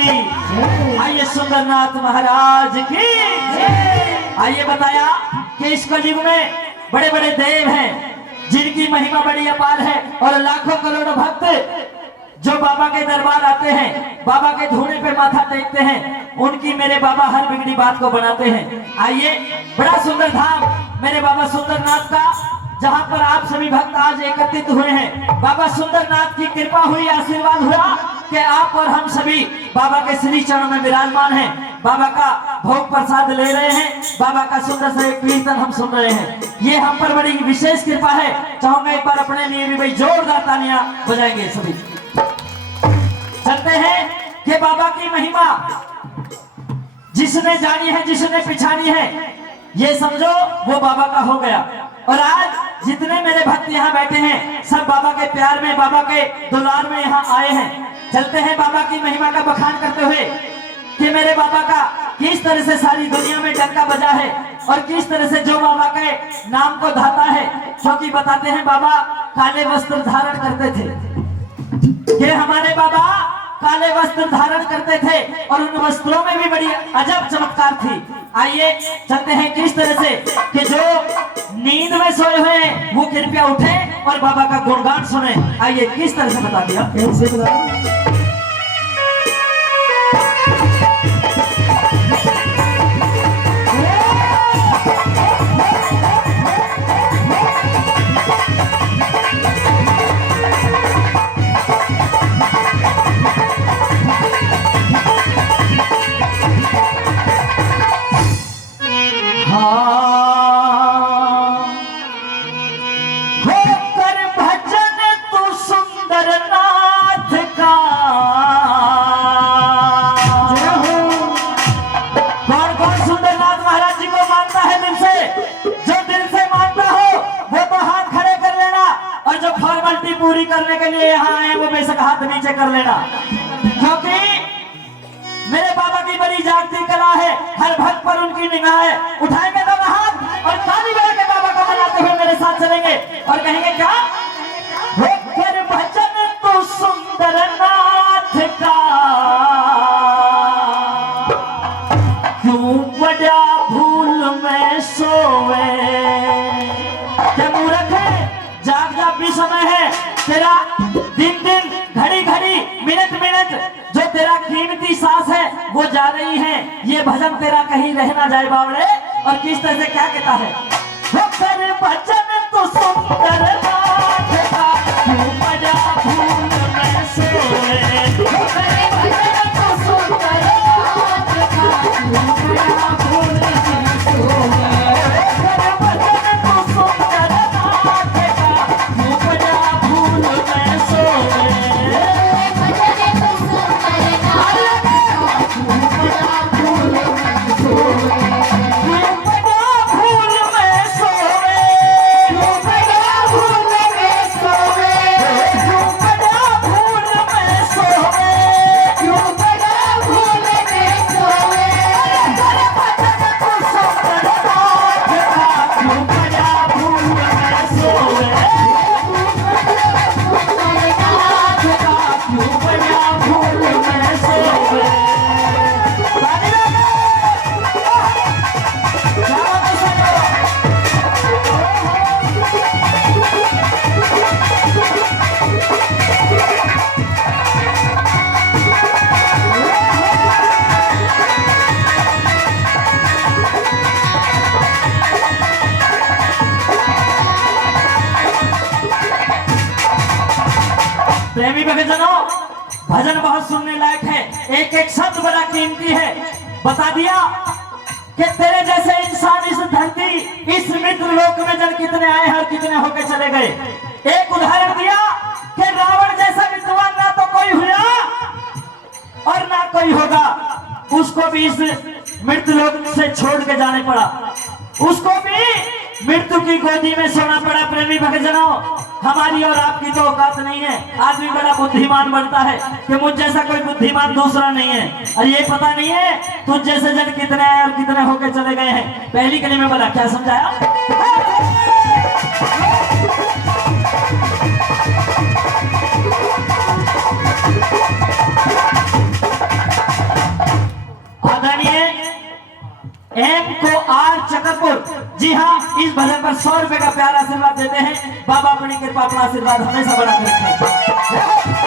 की। आइए सुंदरनाथ महाराज की। आइए बताया कि इस कलयुग में बड़े बड़े देव हैं जिनकी महिमा बड़ी अपार है और लाखों करोड़ों भक्त जो बाबा के दरबार आते हैं, बाबा के धूने पे माथा टेकते हैं, उनकी मेरे बाबा हर बिगड़ी बात को बनाते हैं। आइए बड़ा सुंदर धाम मेरे बाबा सुंदरनाथ का, जहां पर आप सभी भक्त आज एकत्रित हुए हैं। बाबा सुंदरनाथ की कृपा हुई, आशीर्वाद हुआ कि आप और हम सभी बाबा के श्री चरणों में विराजमान हैं। बाबा का भोग प्रसाद ले रहे हैं, बाबा का सुंदर से कीर्तन हम सुन रहे हैं। ये हम पर बड़ी विशेष कृपा है। चाहूंगा एक बार अपने लिए भी भाई जोरदार तालियां बजाएंगे सभी। चलते हैं कि बाबा की महिमा जिसने जानी है, जिसने पिछानी है, ये समझो वो बाबा का हो गया। और आज जितने मेरे भक्त यहाँ बैठे हैं सब बाबा के प्यार में, बाबा के दुलार में यहाँ आए हैं। चलते हैं बाबा की महिमा का बखान करते हुए कि मेरे बाबा का किस तरह से सारी दुनिया में डंका बजा है और किस तरह से जो बाबा के नाम को धाता है। क्योंकि बताते हैं बाबा काले वस्त्र धारण करते थे, कि हमारे बाबा काले वस्त्र धारण करते थे और उन वस्त्रों में भी बड़ी अजब चमत्कार थी। आइए चलते हैं किस तरह से कि जो नींद में सोए हुए हैं वो कृपया उठे और बाबा का गुणगान सुने। आइए किस तरह से बता दिया, कैसे बता पूरी करने के लिए यहाँ आए वो बेशक हाथ नीचे कर लेना, क्योंकि मेरे बाबा की बड़ी जागती कला है। हर भक्त पर उनकी निगाह है। उठाएंगे दोनों हाथ और ताली बजा के बाबा को मनाते हुए मेरे साथ चलेंगे और कहेंगे क्या, होकर भजन तू सुंदर नाथ का, क्यों बड़ा भूल में सोवे। क्या मूर्ख है, जाग जा भी समय है तेरा, दिन दिन घड़ी घड़ी मिनट मिनट जो तेरा कीमती सांस है वो जा रही है। ये भजन तेरा कहीं रह ना जाए बावड़े। और किस तरह से क्या कहता है, होकर भजन तो सुंदर नाथ का, क्यों बड़ा भूल में सोए। होकर भजन तो सुंदर नाथ का, क्यों बड़ा भूल में सोए। होकर भजन तो सुंदर नाथ का, क्यों बड़ा भूल में सोए। प्रेमी भक्तजनों, भजन बहुत सुनने लायक है, एक एक शब्द बड़ा कीमती है। बता दिया कि तेरे जैसे इंसान इस धरती, इस मित्र लोक में जन कितने आए हैं और कितने होके चले गए। एक उदाहरण दिया कि रावण जैसा विद्वान ना तो कोई हुआ और ना कोई होगा, उसको भी इस मृत्यु लोक से छोड़ के जाने पड़ा, उसको भी मृत्यु की गोदी में सोना पड़ा। प्रेमी भक्तजनों, हमारी और आपकी तो औकात नहीं है। आदमी बड़ा बुद्धिमान बनता है कि मुझ जैसा कोई बुद्धिमान दूसरा नहीं है, और ये पता नहीं है तुझ जैसे जन कितने आए और कितने होके चले गए हैं। पहली कली में बोला, क्या समझाया, एम को आर चकरपुर। जी हाँ, इस भजन पर 100 रुपए का प्यारा आशीर्वाद देते हैं। बाबा अपनी कृपा अपना आशीर्वाद हमेशा बना के रखें।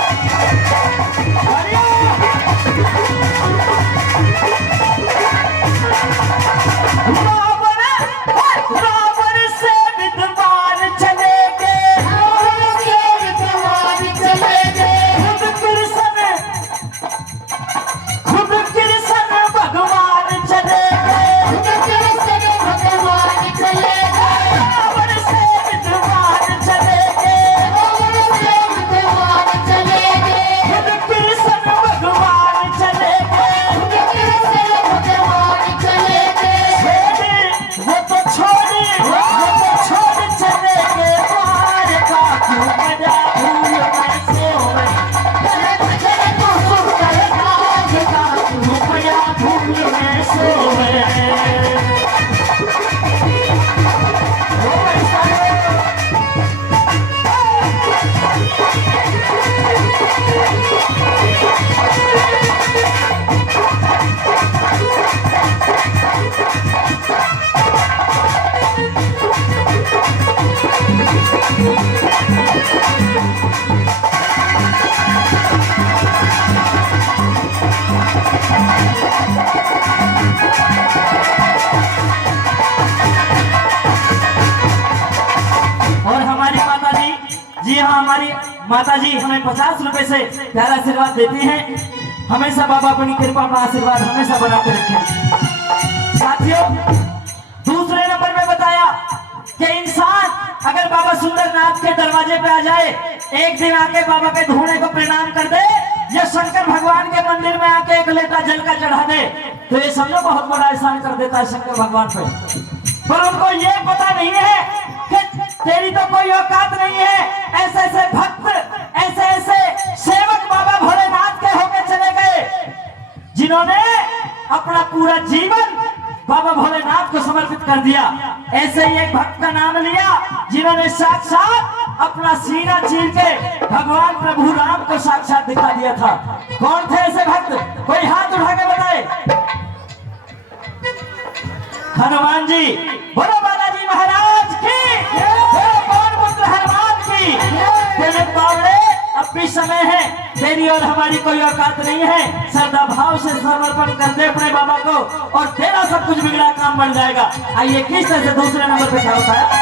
जी हाँ, हमारी माता जी हमें 50 रुपए से प्यारा आशीर्वाद देती हैं। हमेशा बाबा अपनी कृपा का आशीर्वाद हमेशा बनाते रखें। साथियों, दूसरे नंबर में बताया कि इंसान अगर बाबा सुंदरनाथ के दरवाजे पे आ जाए, एक दिन आके बाबा के धूणे को प्रणाम कर दे या शंकर भगवान के मंदिर में आके एक लोटा जल का चढ़ा दे, तो ये समझो बहुत बड़ा एहसान कर देता है शंकर भगवान पे। पर उनको ये पता नहीं है कि तेरी तो कोई औकात नहीं है। ऐसे ऐसे भक्त, ऐसे ऐसे सेवक बाबा भोलेनाथ के होके चले गए जिन्होंने अपना पूरा जीवन बाबा भोलेनाथ को समर्पित कर दिया। ऐसे ही एक भक्त का नाम लिया जिन्होंने साक्षात अपना सीना चीर के भगवान प्रभु राम को साक्षात दिखा दिया था। कौन थे ऐसे भक्त? कोई हाथ उठा के बताए। हनुमान जी। बोलो बालाजी महाराज की, बोलो पवन पुत्र हनुमान की। तेरे बावड़े, अब भी समय है, तेरी और हमारी कोई औकात नहीं है। श्रद्धा भाव से समर्पण कर दे अपने बाबा को और तेरा सब कुछ बिगड़ा काम बन जाएगा। आइए किस तरह से दूसरे नंबर पे क्या होता है।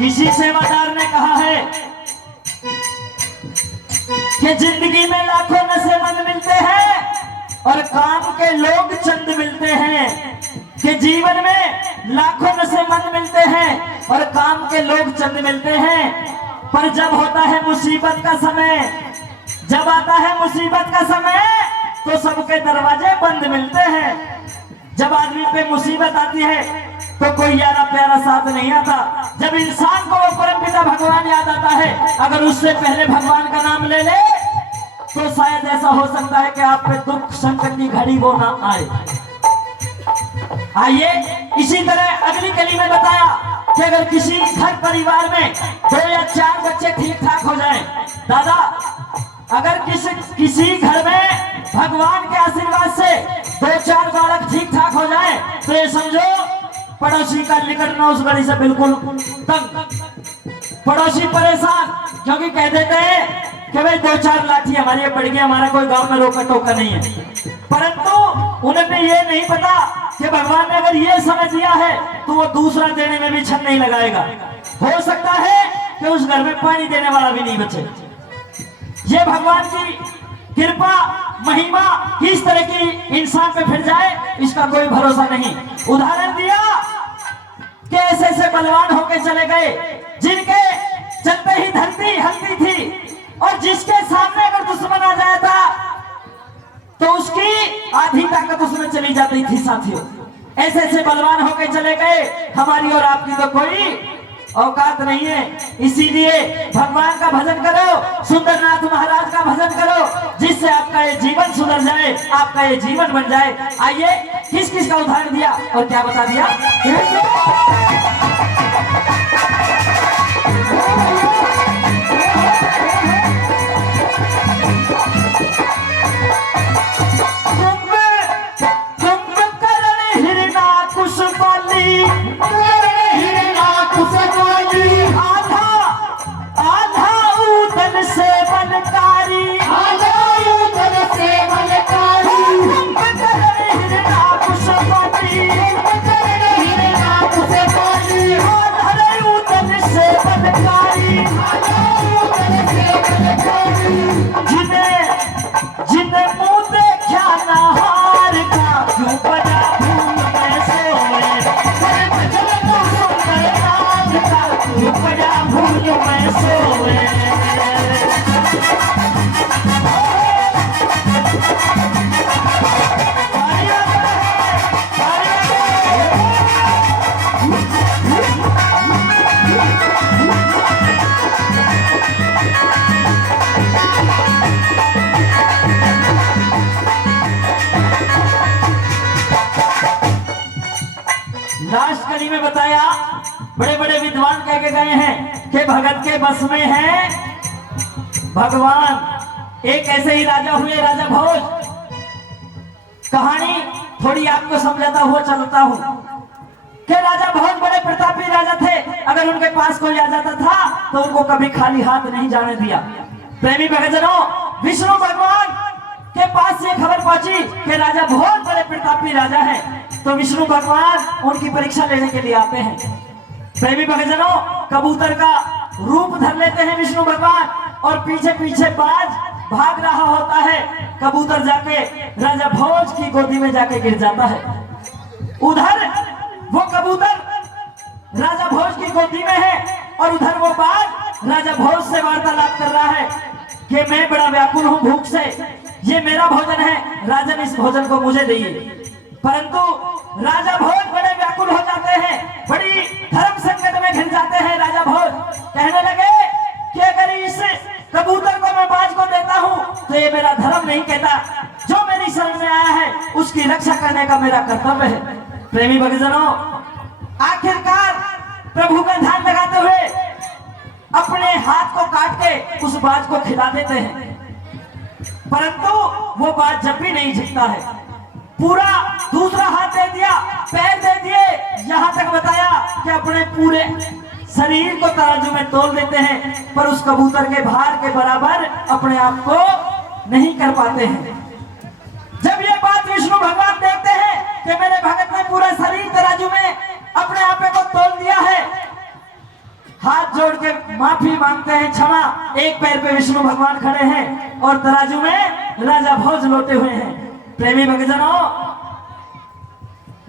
किसी सेवादार ने कहा है कि जिंदगी में लाखों नशेमंद मिलते हैं और काम के लोग चंद मिलते हैं। कि जीवन में लाखों नशेमंद मिलते हैं और काम के लोग चंद मिलते हैं, पर जब होता है मुसीबत का समय, जब आता है मुसीबत का समय, तो सबके दरवाजे बंद मिलते हैं। जब आदमी पे मुसीबत आती है तो कोई यारा प्यारा साथ नहीं आता। जब इंसान को वो परमपिता भगवान याद आता है, अगर उससे पहले भगवान का नाम ले ले तो शायद ऐसा हो सकता है कि आप पे दुख संकट की घड़ी वो ना आए। आइए इसी तरह अगली कली में बताया कि अगर किसी घर परिवार में 2 या 4 बच्चे ठीक ठाक हो जाएं, दादा अगर किसी घर में भगवान के आशीर्वाद से 2-4 बालक ठीक ठाक हो जाएं, तो ये समझो पड़ोसी का निकटना उस घड़ी से बिल्कुल तंग, पड़ोसी परेशान, क्योंकि कह देते हैं कि भाई 2-4 लाठी हमारी पड़ गई, हमारा कोई गांव में रोका टोका नहीं है। परंतु उन्हें ये नहीं पता कि भगवान ने अगर ये समझ लिया है तो वो दूसरा देने में भी छन नहीं लगाएगा। हो सकता है कि उस घर में पानी देने वाला भी नहीं बचे। ये भगवान की कृपा महिमा किस तरह की इंसान पे फिर जाए इसका कोई भरोसा नहीं। उदाहरण दिया कि ऐसे ऐसे बलवान होके चले गए जिनके चलते ही धरती हलती थी, और जिसके सामने अगर दुश्मन आ जाता तो उसकी आधी ताकत उसमें चली जाती थी। साथियों, ऐसे ऐसे बलवान होके चले गए, हमारी और आपकी तो कोई औकात नहीं है। इसीलिए भगवान का भजन करो, सुंदरनाथ महाराज का भजन करो, जिससे आपका ये जीवन सुधर जाए, आपका ये जीवन बन जाए। आइए किस किस का उदाहरण दिया और क्या बता दिया। लास्ट कड़ी में बताया, बड़े बड़े विद्वान कह के गए हैं कि भगत के बस में है भगवान। एक ऐसे ही राजा हुए, राजा भोज। कहानी थोड़ी आपको समझाता हुआ चलता हूं कि राजा भोज बड़े प्रतापी राजा थे। अगर उनके पास कोई आ जाता था तो उनको कभी खाली हाथ नहीं जाने दिया। प्रेमी भक्तजनों, विष्णु भगवान के पास ये खबर पहुंची कि राजा भोज बड़े प्रतापी राजा हैं, तो विष्णु भगवान उनकी परीक्षा लेने के लिए आते हैं। प्रेमी भक्तजनों, कबूतर का रूप धर लेते हैं विष्णु भगवान, और पीछे पीछे बाज भाग रहा होता है। कबूतर जाके राजा भोज की गोदी में जाके गिर जाता है। उधर वो कबूतर राजा भोज की गोदी में है और उधर वो बाज राजा भोज से वार्तालाप कर रहा है कि मैं बड़ा व्याकुल हूं भूख से, ये मेरा भोजन है, राजन इस भोजन को मुझे दीजिए। परंतु राजा भोज बड़े व्याकुल हो जाते हैं, बड़ी धर्म संकट में घिर जाते हैं। राजा भोज कहने लगे कि अगर इस कबूतर को मैं बाज को देता हूं तो ये मेरा धर्म नहीं कहता, जो मेरी शरण में आया है उसकी रक्षा करने का मेरा कर्तव्य है। प्रेमी भक्तजनों, आखिरकार प्रभु का ध्यान लगाते हुए अपने हाथ को काट के उस बाज को खिला देते हैं, परंतु वो बाज जब भी नहीं झुकता है। पूरा दूसरा हाथ दे दिया, पैर दे दिए, यहां तक बताया कि अपने पूरे शरीर को तराजू में तोल देते हैं, पर उस कबूतर के भार के बराबर अपने आप को नहीं कर पाते हैं। जब ये बात विष्णु भगवान देखते हैं कि मेरे भगत ने पूरा शरीर तराजू में अपने आप को तोल दिया है, हाथ जोड़ के माफी मांगते हैं, क्षमा। एक पैर पे विष्णु भगवान खड़े हैं और तराजू में राजा भोज लोटे हुए हैं। प्रेमी भक्तजनों,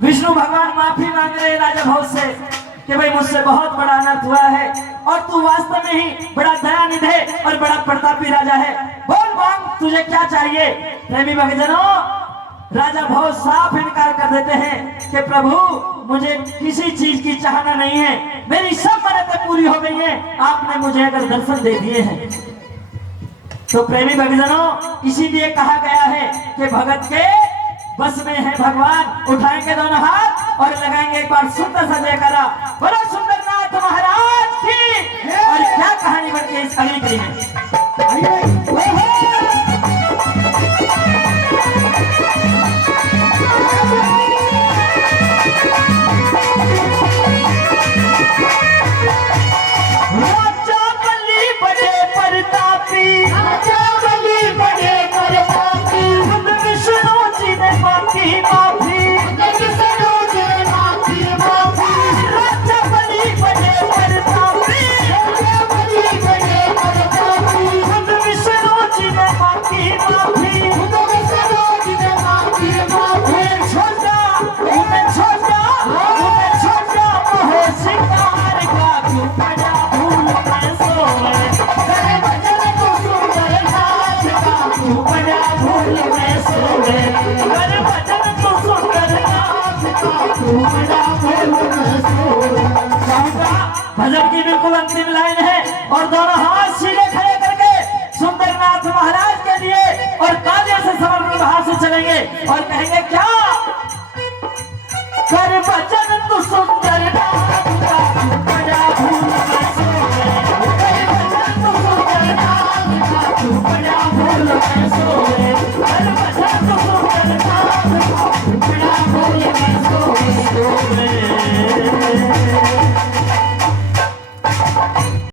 विष्णु भगवान माफी मांग रहे राजा भोज से कि भाई मुझसे बहुत बड़ा अनर्थ हुआ है और तू वास्तव में ही बड़ा दयानिधि और बड़ा प्रतापी राजा है, बोल मांग तुझे क्या चाहिए। प्रेमी भक्तजनों, राजा भोज साफ इनकार कर देते हैं कि प्रभु मुझे किसी चीज की चाहना नहीं है, मेरी सब मन्नतें पूरी हो गई हैं, आपने मुझे अगर दर्शन दे दिए हैं। तो प्रेमी भक्तजनों, इसीलिए कहा गया है कि भगत के बस में है भगवान। उठाएंगे दोनों हाथ और लगाएंगे एक बार सुंदर सा जयकारा, बोलो सुंदरनाथ महाराज की। और क्या कहानी बन के इस अगली कड़ी में गाऊंगा। भजन की बिल्कुल अंतिम लाइन है और दोनों हाथ सीधे खड़े करके सुंदरनाथ महाराज के लिए और तालियों से समर्पण भाव से चलेंगे और कहेंगे क्या कर भजन तू सुंदर